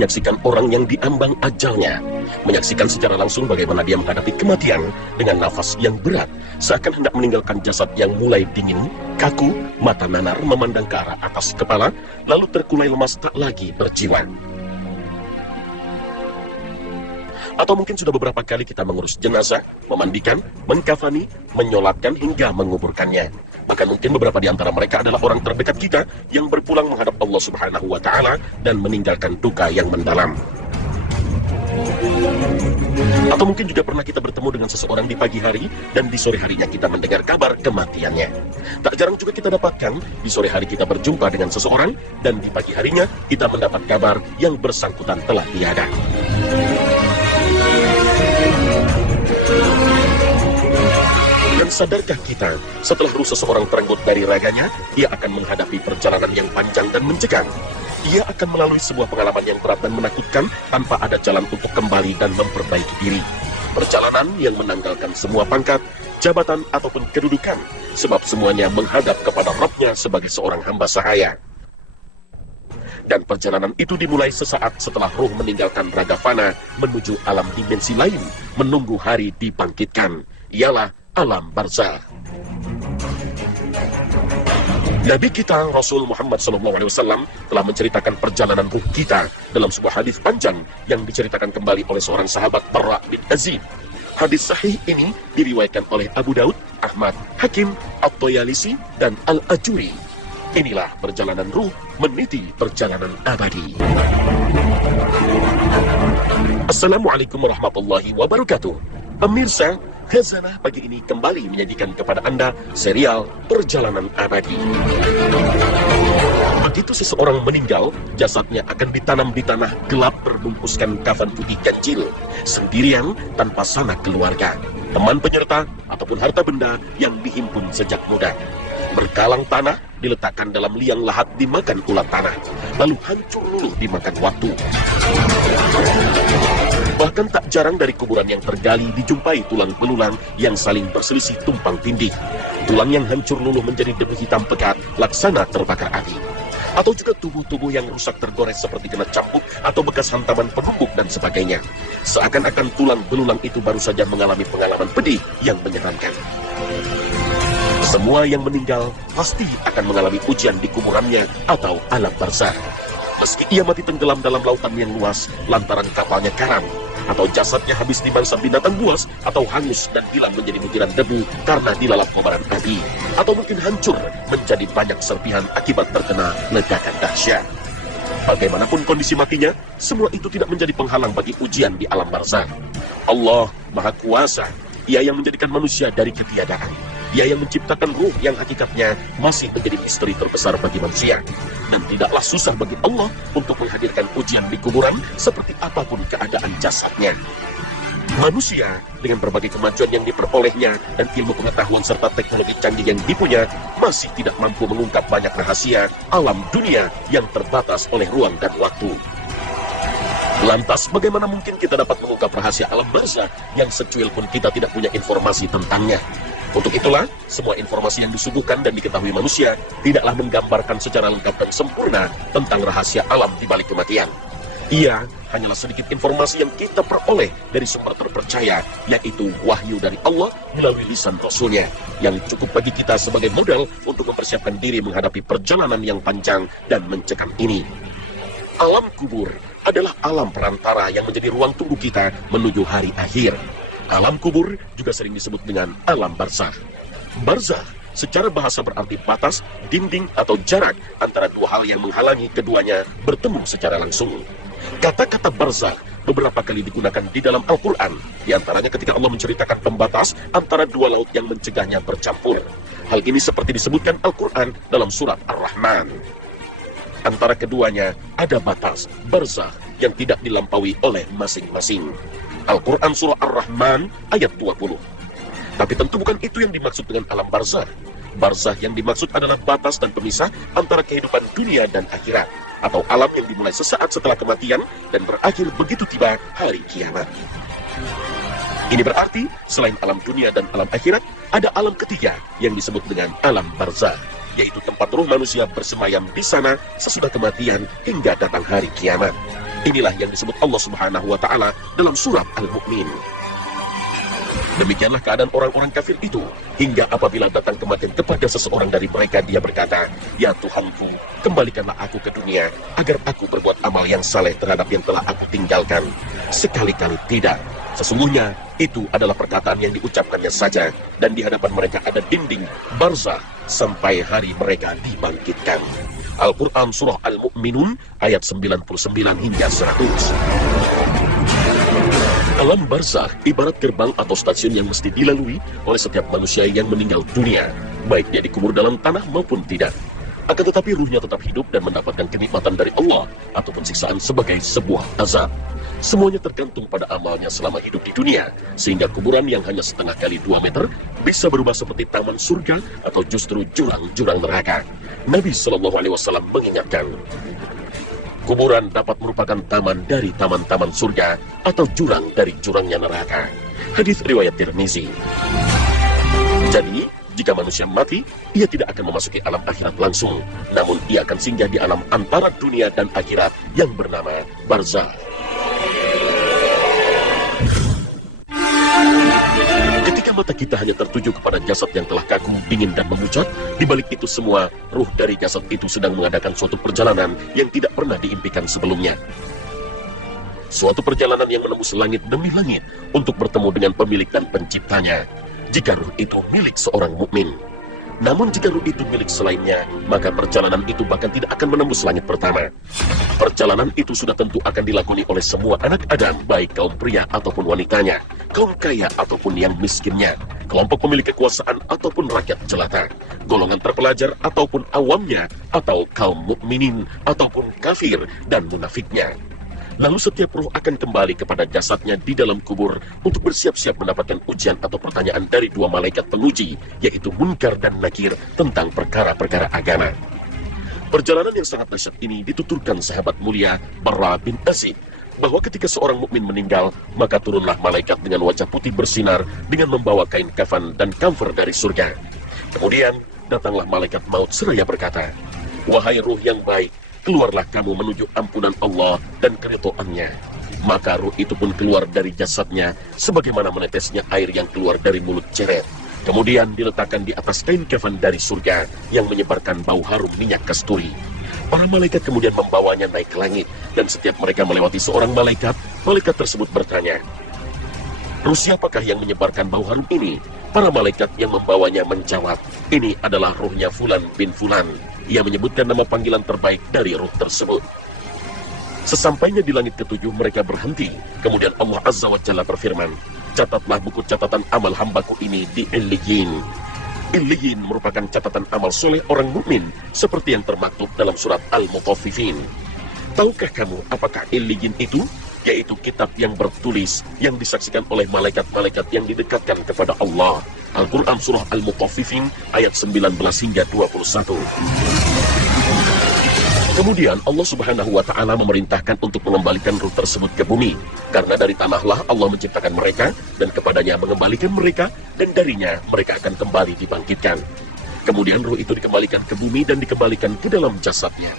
menyaksikan orang yang diambang ajalnya, menyaksikan secara langsung bagaimana dia menghadapi kematian dengan nafas yang berat, seakan hendak meninggalkan jasad yang mulai dingin, kaku, mata nanar memandang ke arah atas kepala, lalu terkulai lemas tak lagi berjiwa. Atau mungkin sudah beberapa kali kita mengurus jenazah, memandikan, mengkafani, menyolatkan hingga menguburkannya. Bahkan mungkin beberapa di antara mereka adalah orang terdekat kita yang berpulang menghadap Allah Subhanahu wa Ta'ala dan meninggalkan duka yang mendalam. Atau mungkin juga pernah kita bertemu dengan seseorang di pagi hari dan di sore harinya kita mendengar kabar kematiannya. Tak jarang juga kita dapatkan di sore hari kita berjumpa dengan seseorang dan di pagi harinya kita mendapat kabar yang bersangkutan telah tiada. Dan sadarkah kita, setelah ruh seseorang terenggut dari raganya, ia akan menghadapi perjalanan yang panjang dan mencekam. Ia akan melalui sebuah pengalaman yang berat dan menakutkan tanpa ada jalan untuk kembali dan memperbaiki diri. Perjalanan yang menanggalkan semua pangkat, jabatan ataupun kedudukan, sebab semuanya menghadap kepada Rabb-nya sebagai seorang hamba sahaya. Dan perjalanan itu dimulai sesaat setelah ruh meninggalkan raga fana menuju alam dimensi lain, menunggu hari dibangkitkan. Ialah alam barzakh. Nabi kita Rasul Muhammad SAW telah menceritakan perjalanan ruh kita dalam sebuah hadis panjang yang diceritakan kembali oleh seorang sahabat Barra bin Azib. Hadis sahih ini diriwayatkan oleh Abu Daud, Ahmad, Hakim, At-Toyalisi, dan Al-Ajuri. Inilah perjalanan ruh meniti perjalanan abadi. Assalamualaikum warahmatullahi wabarakatuh. Pemirsa, Khazanah pagi ini kembali menyajikan kepada Anda serial Perjalanan Abadi. Begitu seseorang meninggal, jasadnya akan ditanam di tanah gelap berbungkuskan kafan putih ganjil, sendirian tanpa sanak keluarga, teman penyerta, ataupun harta benda yang dihimpun sejak muda. Berkalang tanah diletakkan dalam liang lahat dimakan ulat tanah, lalu hancur luluh dimakan waktu. Bahkan tak jarang dari kuburan yang tergali dijumpai tulang belulang yang saling berselisih tumpang tindih. Tulang yang hancur luluh menjadi debu hitam pekat, laksana terbakar api. Atau juga tubuh-tubuh yang rusak tergores seperti kena cambuk atau bekas hantaman penumbuk dan sebagainya. Seakan-akan tulang belulang itu baru saja mengalami pengalaman pedih yang menyenangkan. Semua yang meninggal pasti akan mengalami ujian di kuburannya atau alam barzakh. Meski ia mati tenggelam dalam lautan yang luas lantaran kapalnya karam, atau jasadnya habis dimangsa binatang buas, atau hangus dan hilang menjadi butiran debu karena dilalap kobaran api, atau mungkin hancur menjadi banyak serpihan akibat terkena ledakan dahsyat. Bagaimanapun kondisi matinya, semua itu tidak menjadi penghalang bagi ujian di alam barzakh. Allah Maha Kuasa, Ia yang menjadikan manusia dari ketiadaan. Ia yang menciptakan ruh yang hakikatnya masih menjadi misteri terbesar bagi manusia. Dan tidaklah susah bagi Allah untuk menghadirkan ujian di kuburan seperti apapun keadaan jasadnya. Manusia dengan berbagai kemajuan yang diperolehnya dan ilmu pengetahuan serta teknologi canggih yang dipunya masih tidak mampu mengungkap banyak rahasia alam dunia yang terbatas oleh ruang dan waktu. Lantas bagaimana mungkin kita dapat mengungkap rahasia alam barzakh yang secuil pun kita tidak punya informasi tentangnya? Untuk itulah, semua informasi yang disuguhkan dan diketahui manusia tidaklah menggambarkan secara lengkap dan sempurna tentang rahasia alam di balik kematian. Ia hanyalah sedikit informasi yang kita peroleh dari sumber terpercaya, yaitu wahyu dari Allah melalui lisan Rasulnya, yang cukup bagi kita sebagai modal untuk mempersiapkan diri menghadapi perjalanan yang panjang dan mencekam ini. Alam kubur adalah alam perantara yang menjadi ruang tunggu kita menuju hari akhir. Alam kubur juga sering disebut dengan alam barzakh. Barzakh secara bahasa berarti batas, dinding, atau jarak antara dua hal yang menghalangi keduanya bertemu secara langsung. Kata-kata barzakh beberapa kali digunakan di dalam Al-Quran, di antaranya ketika Allah menceritakan pembatas antara dua laut yang mencegahnya bercampur. Hal ini seperti disebutkan Al-Quran dalam surat Ar-Rahman. Antara keduanya ada batas, barzakh, yang tidak dilampaui oleh masing-masing. Al-Quran surah Ar-Rahman ayat 20. Tapi tentu bukan itu yang dimaksud dengan alam barzakh. Barzakh yang dimaksud adalah batas dan pemisah antara kehidupan dunia dan akhirat, atau alam yang dimulai sesaat setelah kematian dan berakhir begitu tiba hari kiamat. Ini berarti selain alam dunia dan alam akhirat, ada alam ketiga yang disebut dengan alam barzakh, yaitu tempat ruh manusia bersemayam di sana sesudah kematian hingga datang hari kiamat. Inilah yang disebut Allah Subhanahu wa Ta'ala dalam surat Al-Mu'min. Demikianlah keadaan orang-orang kafir itu, hingga apabila datang kematian kepada seseorang dari mereka, dia berkata, "Ya Tuhanku, kembalikanlah aku ke dunia, agar aku berbuat amal yang saleh terhadap yang telah aku tinggalkan." Sekali-kali tidak. Sesungguhnya, itu adalah perkataan yang diucapkannya saja, dan di hadapan mereka ada dinding barzakh sampai hari mereka dibangkitkan. Al-Quran Surah Al-Mu'minun ayat 99 hingga 100. Alam barzakh ibarat gerbang atau stasiun yang mesti dilalui oleh setiap manusia yang meninggal dunia, baik dia dikubur dalam tanah maupun tidak. Akan tetapi ruhnya tetap hidup dan mendapatkan kenikmatan dari Allah ataupun siksaan sebagai sebuah azab. Semuanya tergantung pada amalnya selama hidup di dunia, sehingga kuburan yang hanya setengah kali 2 meter bisa berubah seperti taman surga atau justru jurang-jurang neraka. Nabi SAW mengingatkan, kuburan dapat merupakan taman dari taman-taman surga atau jurang dari jurangnya neraka. Hadis riwayat Tirmizi. Jadi, jika manusia mati, ia tidak akan memasuki alam akhirat langsung, namun ia akan singgah di alam antara dunia dan akhirat yang bernama barzakh. Ketika mata kita hanya tertuju kepada jasad yang telah kaku, dingin, dan memucat, di balik itu semua, ruh dari jasad itu sedang mengadakan suatu perjalanan yang tidak pernah diimpikan sebelumnya. Suatu perjalanan yang menembus langit demi langit untuk bertemu dengan pemilik dan penciptanya, jika ruh itu milik seorang mukmin. Namun jika ruh itu milik selainnya, maka perjalanan itu bahkan tidak akan menembus langit pertama. Perjalanan itu sudah tentu akan dilakoni oleh semua anak Adam, baik kaum pria ataupun wanitanya, kaum kaya ataupun yang miskinnya, kelompok pemilik kekuasaan ataupun rakyat jelata, golongan terpelajar ataupun awamnya, atau kaum mukminin ataupun kafir dan munafiknya. Lalu setiap ruh akan kembali kepada jasadnya di dalam kubur untuk bersiap-siap mendapatkan ujian atau pertanyaan dari 2 malaikat penguji, yaitu Munkar dan Nakir, tentang perkara-perkara agama. Perjalanan yang sangat dahsyat ini dituturkan sahabat mulia Barra bin Azib, bahwa ketika seorang mukmin meninggal, maka turunlah malaikat dengan wajah putih bersinar dengan membawa kain kafan dan kamfer dari surga. Kemudian datanglah malaikat maut seraya berkata, "Wahai ruh yang baik, keluarlah kamu menuju ampunan Allah dan keridhaan-Nya." Maka ruh itu pun keluar dari jasadnya sebagaimana menetesnya air yang keluar dari mulut ceret. Kemudian diletakkan di atas kain kafan dari surga yang menyebarkan bau harum minyak kasturi. Para malaikat kemudian membawanya naik ke langit, dan setiap mereka melewati seorang malaikat, malaikat tersebut bertanya, "Ruh siapakah yang menyebarkan bau harum ini?" Para malaikat yang membawanya menjawab, "Ini adalah ruhnya Fulan bin Fulan." Ia menyebutkan nama panggilan terbaik dari ruh tersebut. Sesampainya di langit ketujuh, mereka berhenti. Kemudian Allah Azza wa Jalla berfirman, "Catatlah buku catatan amal hambaku ini di Illiyin." Illiyin merupakan catatan amal soleh orang mukmin, seperti yang termaktub dalam surat Al-Mutaffifin. Tahukah kamu apakah Illiyin itu? Yaitu kitab yang bertulis, yang disaksikan oleh malaikat-malaikat yang didekatkan kepada Allah. Al-Quran Surah Al-Mutaffifin ayat 19 hingga 21. Kemudian Allah Subhanahu wa Ta'ala memerintahkan untuk mengembalikan ruh tersebut ke bumi, karena dari tanahlah Allah menciptakan mereka, dan kepadanya mengembalikan mereka, dan darinya mereka akan kembali dibangkitkan. Kemudian ruh itu dikembalikan ke bumi dan dikembalikan ke dalam jasadnya.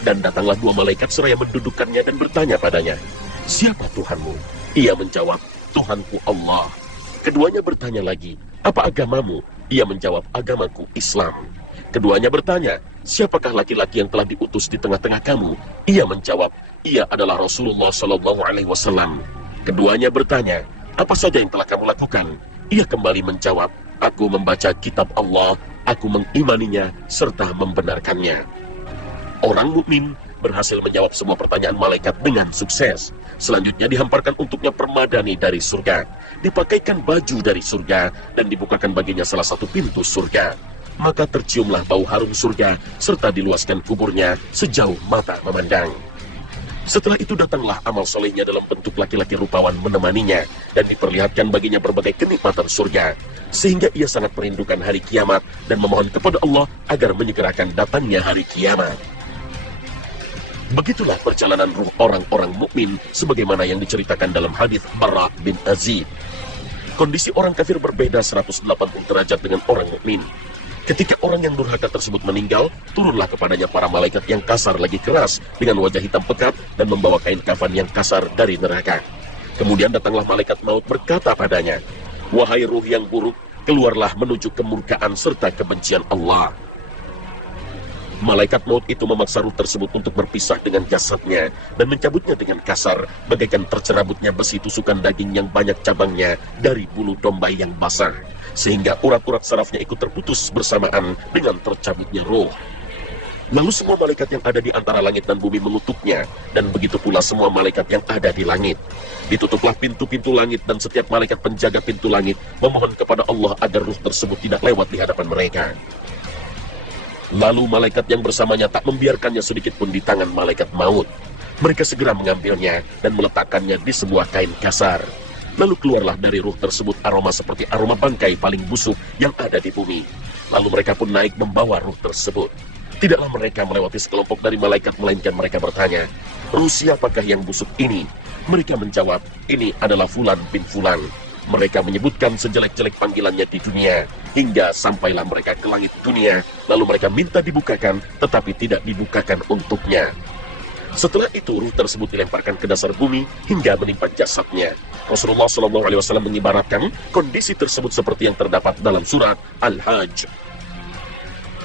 Dan datanglah 2 malaikat seraya mendudukkannya dan bertanya padanya, "Siapa Tuhanmu?" Ia menjawab, "Tuhanku Allah." Keduanya bertanya lagi, "Apa agamamu?" Ia menjawab, "Agamaku Islam." Keduanya bertanya, "Siapakah laki-laki yang telah diutus di tengah-tengah kamu?" Ia menjawab, "Ia adalah Rasulullah SAW." Keduanya bertanya, "Apa saja yang telah kamu lakukan?" Ia kembali menjawab, "Aku membaca kitab Allah, aku mengimaninya, serta membenarkannya." Orang mukmin berhasil menjawab semua pertanyaan malaikat dengan sukses. Selanjutnya dihamparkan untuknya permadani dari surga, dipakaikan baju dari surga, dan dibukakan baginya salah satu pintu surga. Maka terciumlah bau harum surga, serta diluaskan kuburnya sejauh mata memandang. Setelah itu datanglah amal solehnya dalam bentuk laki-laki rupawan menemaninya, dan diperlihatkan baginya berbagai kenikmatan surga, sehingga ia sangat merindukan hari kiamat dan memohon kepada Allah agar menyegerakan datangnya hari kiamat. Begitulah perjalanan ruh orang-orang mukmin sebagaimana yang diceritakan dalam hadis Barra bin Azib. Kondisi orang kafir berbeda 180 derajat dengan orang mukmin. Ketika orang yang durhaka tersebut meninggal, turunlah kepadanya para malaikat yang kasar lagi keras dengan wajah hitam pekat dan membawa kain kafan yang kasar dari neraka. Kemudian datanglah malaikat maut berkata padanya, "Wahai ruh yang buruk, keluarlah menuju kemurkaan serta kebencian Allah." Malaikat maut itu memaksa ruh tersebut untuk berpisah dengan jasadnya dan mencabutnya dengan kasar, bagaikan tercerabutnya besi tusukan daging yang banyak cabangnya dari bulu domba yang basah, sehingga urat-urat sarafnya ikut terputus bersamaan dengan tercabutnya roh. Lalu semua malaikat yang ada di antara langit dan bumi mengutuknya, dan begitu pula semua malaikat yang ada di langit. Ditutuplah pintu-pintu langit, dan setiap malaikat penjaga pintu langit memohon kepada Allah agar ruh tersebut tidak lewat di hadapan mereka. Lalu malaikat yang bersamanya tak membiarkannya sedikit pun di tangan malaikat maut. Mereka segera mengambilnya dan meletakkannya di sebuah kain kasar. Lalu keluarlah dari ruh tersebut aroma seperti aroma bangkai paling busuk yang ada di bumi. Lalu mereka pun naik membawa ruh tersebut. Tidaklah mereka melewati sekelompok dari malaikat, melainkan mereka bertanya, "Ruh siapakah yang busuk ini?" Mereka menjawab, "Ini adalah Fulan bin Fulan." Mereka menyebutkan sejelek-jelek panggilannya di dunia, hingga sampailah mereka ke langit dunia, lalu mereka minta dibukakan, tetapi tidak dibukakan untuknya. Setelah itu, ruh tersebut dilemparkan ke dasar bumi hingga menimpa jasadnya. Rasulullah SAW mengibaratkan kondisi tersebut seperti yang terdapat dalam surat Al-Hajj.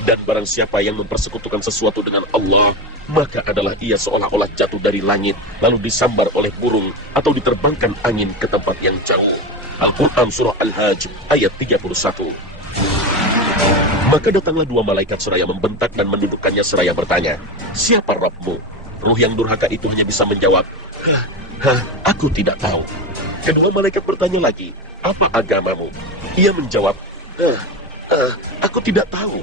Dan barang siapa yang mempersekutukan sesuatu dengan Allah, maka adalah ia seolah-olah jatuh dari langit, lalu disambar oleh burung, atau diterbangkan angin ke tempat yang jauh. Al-Quran Surah Al-Hajj ayat 31. Maka datanglah dua malaikat seraya membentak dan mendudukkannya seraya bertanya, "Siapa Rabbmu?" Ruh yang durhaka itu hanya bisa menjawab, Aku tidak tahu." Kedua malaikat bertanya lagi, "Apa agamamu?" Ia menjawab, Aku tidak tahu."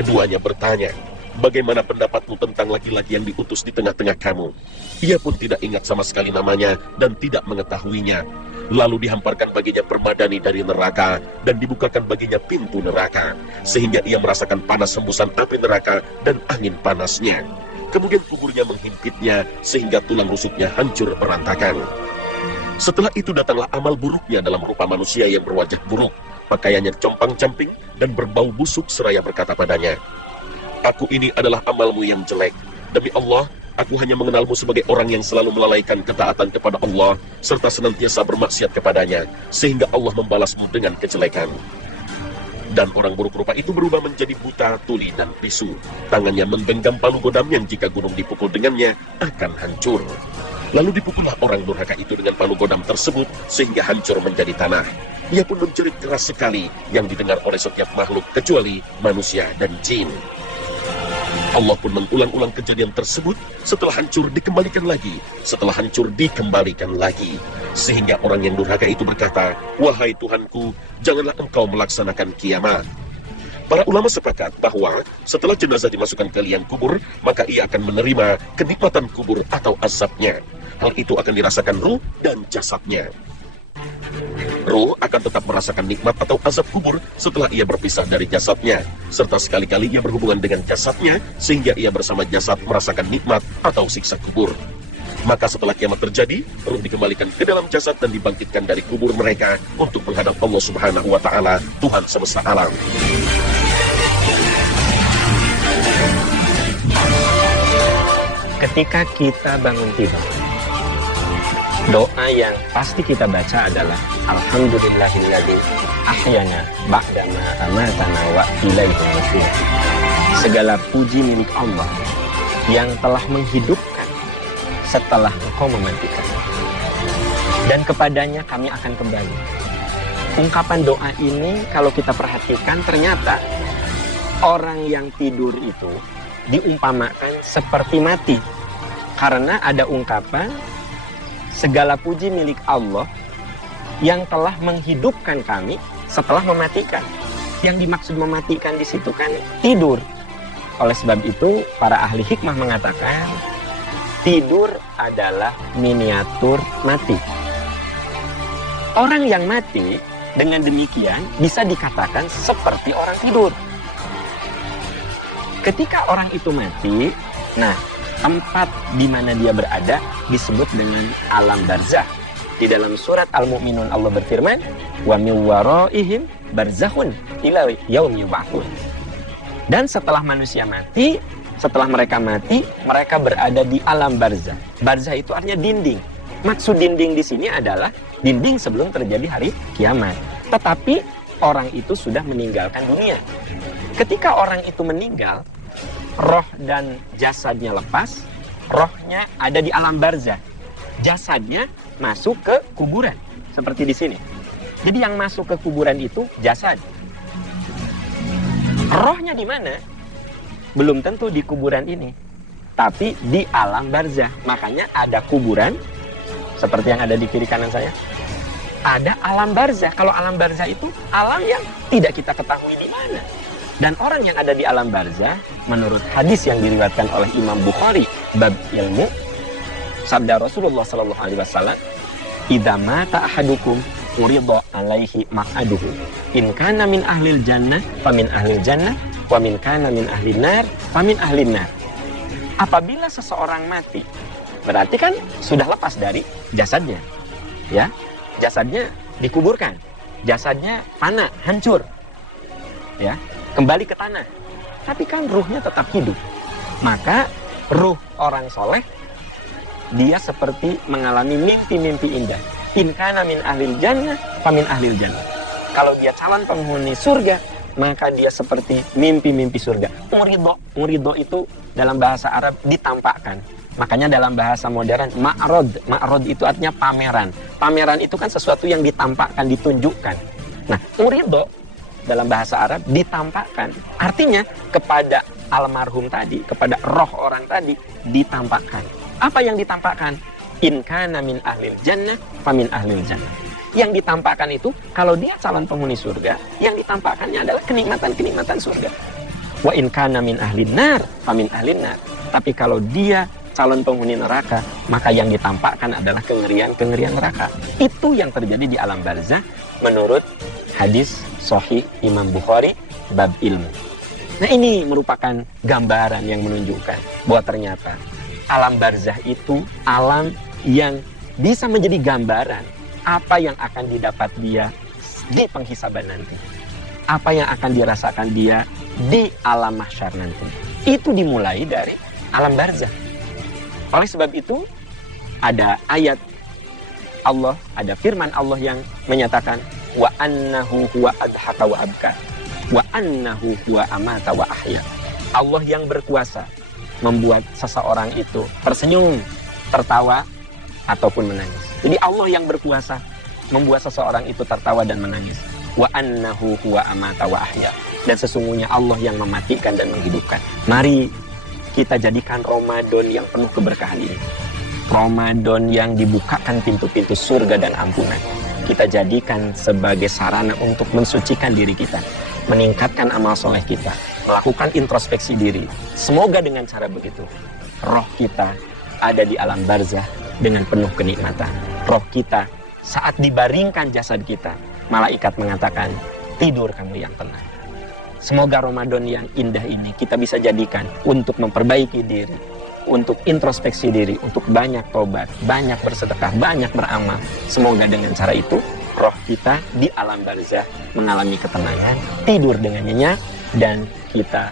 Keduanya bertanya, "Bagaimana pendapatmu tentang laki-laki yang diutus di tengah-tengah kamu?" Ia pun tidak ingat sama sekali namanya dan tidak mengetahuinya. Lalu dihamparkan baginya permadani dari neraka dan dibukakan baginya pintu neraka, sehingga ia merasakan panas hembusan api neraka dan angin panasnya. Kemudian kuburnya menghimpitnya sehingga tulang rusuknya hancur berantakan. Setelah itu datanglah amal buruknya dalam rupa manusia yang berwajah buruk, pakaiannya compang-camping dan berbau busuk seraya berkata padanya, "Aku ini adalah amalmu yang jelek. Demi Allah, aku hanya mengenalmu sebagai orang yang selalu melalaikan ketaatan kepada Allah serta senantiasa bermaksiat kepadanya, sehingga Allah membalasmu dengan kejelekan." Dan orang buruk rupa itu berubah menjadi buta, tuli, dan bisu. Tangannya menggenggam palu godam yang jika gunung dipukul dengannya akan hancur. Lalu dipukullah orang durhaka itu dengan palu godam tersebut sehingga hancur menjadi tanah. Ia pun menjerit keras sekali yang didengar oleh setiap makhluk kecuali manusia dan jin. Allah pun mengulang-ulang kejadian tersebut, setelah hancur dikembalikan lagi, setelah hancur dikembalikan lagi. Sehingga orang yang durhaka itu berkata, "Wahai Tuhanku, janganlah engkau melaksanakan kiamat." Para ulama sepakat bahwa setelah jenazah dimasukkan ke liang kubur, maka ia akan menerima kenikmatan kubur atau azabnya. Hal itu akan dirasakan ruh dan jasadnya. Ruh akan tetap merasakan nikmat atau azab kubur setelah ia berpisah dari jasadnya, serta sekali-kali ia berhubungan dengan jasadnya, sehingga ia bersama jasad merasakan nikmat atau siksa kubur. Maka setelah kiamat terjadi, ruh dikembalikan ke dalam jasad dan dibangkitkan dari kubur mereka untuk menghadap Allah Subhanahu wa Ta'ala, Tuhan semesta alam. Ketika kita bangun tidur, doa yang pasti kita baca adalah Alhamdulillahilladzi ahyana ba'dama amatana wa ilaihi nusyur. Segala puji milik Allah yang telah menghidupkan setelah Engkau mematikan, dan kepadanya kami akan kembali. Ungkapan doa ini kalau kita perhatikan, ternyata orang yang tidur itu diumpamakan seperti mati, karena ada ungkapan segala puji milik Allah yang telah menghidupkan kami setelah mematikan. Yang dimaksud mematikan di situ kan tidur. Oleh sebab itu, para ahli hikmah mengatakan tidur adalah miniatur mati. Orang yang mati dengan demikian bisa dikatakan seperti orang tidur. Ketika orang itu mati, nah, tempat di mana dia berada disebut dengan alam barzakh. Di dalam surat Al-Mu'minun Allah berfirman, "Wa min waraihim barzakhun ila yaumi yub'atsun." Dan setelah manusia mati, setelah mereka mati, mereka berada di alam barzah. Barzah itu artinya dinding. Maksud dinding di sini adalah dinding sebelum terjadi hari kiamat. Tetapi orang itu sudah meninggalkan dunia. Ketika orang itu meninggal, roh dan jasadnya lepas, rohnya ada di alam barzah. Jasadnya masuk ke kuburan, seperti di sini. Jadi yang masuk ke kuburan itu jasad. Rohnya di mana? Belum tentu di kuburan ini, tapi di alam barzah. Makanya ada kuburan, seperti yang ada di kiri kanan saya. Ada alam barzah. Kalau alam barzah itu alam yang tidak kita ketahui di mana. Dan orang yang ada di alam barzah, menurut hadis yang diriwayatkan oleh Imam Bukhari, bab ilmu, sabda Rasulullah SAW, "Idza mata ahadukum uridha alaihi maq'aduhu. In kana min ahlil jannah, famin ahlil jannah. Wa min kana min ahlin nar, famin ahlin nar." Apabila seseorang mati, berarti kan sudah lepas dari jasadnya. Ya, jasadnya dikuburkan. Jasadnya panah, hancur. Ya, kembali ke tanah. Tapi kan ruhnya tetap hidup. Maka ruh orang soleh, dia seperti mengalami mimpi-mimpi indah. In kana min ahlil jannah, famin ahlil jannah. Kalau dia calon penghuni surga, maka dia seperti mimpi-mimpi surga. Muridho itu dalam bahasa Arab ditampakkan. Makanya dalam bahasa modern, ma'rod. Ma'rod itu artinya pameran. Pameran itu kan sesuatu yang ditampakkan, ditunjukkan. Nah, muridho dalam bahasa Arab ditampakkan. Artinya kepada almarhum tadi, kepada roh orang tadi, ditampakkan. Apa yang ditampakkan? In kana min ahlil jannah, famin ahlil jannah. Yang ditampakkan itu, kalau dia calon penghuni surga, yang ditampakkannya adalah kenikmatan-kenikmatan surga. Wa in kana min ahlin nar, famin ahlin nar. Tapi kalau dia calon penghuni neraka, maka yang ditampakkan adalah kengerian-kengerian neraka. Itu yang terjadi di alam barzah menurut hadis Sahih Imam Bukhari, bab ilmu. Nah, ini merupakan gambaran yang menunjukkan bahwa ternyata alam barzah itu alam yang bisa menjadi gambaran apa yang akan didapat dia di penghisaban nanti. Apa yang akan dirasakan dia di alam mahsyar nanti. Itu dimulai dari alam barzah. Oleh sebab itu, ada ayat Allah, ada firman Allah yang menyatakan, wa annahu huwa adhaka wa abka, wa annahu huwa amata wa ahya. Allah yang berkuasa membuat seseorang itu tersenyum, tertawa, ataupun menangis. Jadi Allah yang berkuasa membuat seseorang itu tertawa dan menangis. Wa annahu huwa amata wa ahya. Dan sesungguhnya Allah yang mematikan dan menghidupkan. Mari kita jadikan Ramadan yang penuh keberkahan ini. Ramadan yang dibukakan pintu-pintu surga dan ampunan. Kita jadikan sebagai sarana untuk mensucikan diri kita, meningkatkan amal soleh kita, melakukan introspeksi diri. Semoga dengan cara begitu, roh kita ada di alam barzah dengan penuh kenikmatan. Roh kita saat dibaringkan jasad kita, malaikat mengatakan, tidur kamu yang tenang. Semoga Ramadan yang indah ini kita bisa jadikan untuk memperbaiki diri, untuk introspeksi diri, untuk banyak tobat, banyak bersedekah, banyak beramal. Semoga dengan cara itu, roh kita di alam barzah mengalami ketenangan, tidur dengan nyenyak, dan kita